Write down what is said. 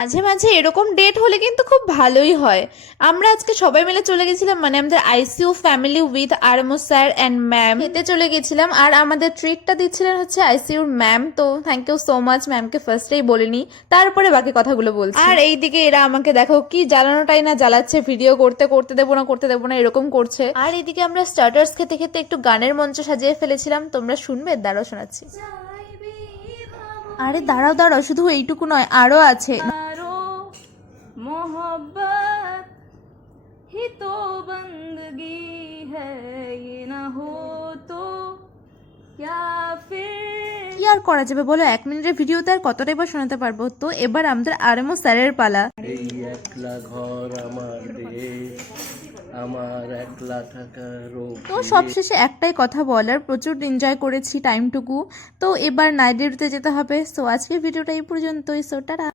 মাঝে মাঝে এরকম ডেট হলে কিন্তু খুব ভালোই হয়। আমরা আজকে সবাই মিলে চলে গেছিলাম, মানে আমাদের আইসিইউ ফ্যামিলি উইথ আরমো স্যার অ্যান্ড ম্যাম খেতে চলে গেছিলাম। আর আমাদের ট্রিটটা দিচ্ছিলেন হচ্ছে আইসিইউর ম্যাম। তো থ্যাংক ইউ সো মাচ ম্যামকে, ফার্স্টেই বলিনি, তারপরে বাকি কথাগুলো বলছি। আর এইদিকে এরা আমাকে দেখো কি জ্বালানোটাই না জ্বালাচ্ছে, ভিডিও করতে দেবো না এরকম করছে। আর এদিকে আমরা স্টার্টার্স খেতে খেতে একটু গানের মঞ্চ সাজিয়ে ফেলেছিলাম, তোমরা শুনবে? দাঁড়াও শোনাচ্ছি। আরে দাঁড়াও দাঁড়াও, শুধু এইটুকু নয়, আরো আছে। मोहब्बत ही तो बंदगी है, ये ना हो तो क्या फिर। কি আর করা যাবে বলো, 1 মিনিটের ভিডিওতে আর কতটাই বা শোনাতে পারবো। তো এবার আমাদের আরএমও স্যারের পালা। এই একলা ঘর আমার দেশ, আমার একলা থাকার তো সবশেষে একটাই কথা বলার, প্রচুর এনজয় করেছি টাইমটুকু। তো এবার নাইট ডিউটিতে যেতে হবে। সো আজকের ভিডিওটা এই পর্যন্তই। So tata.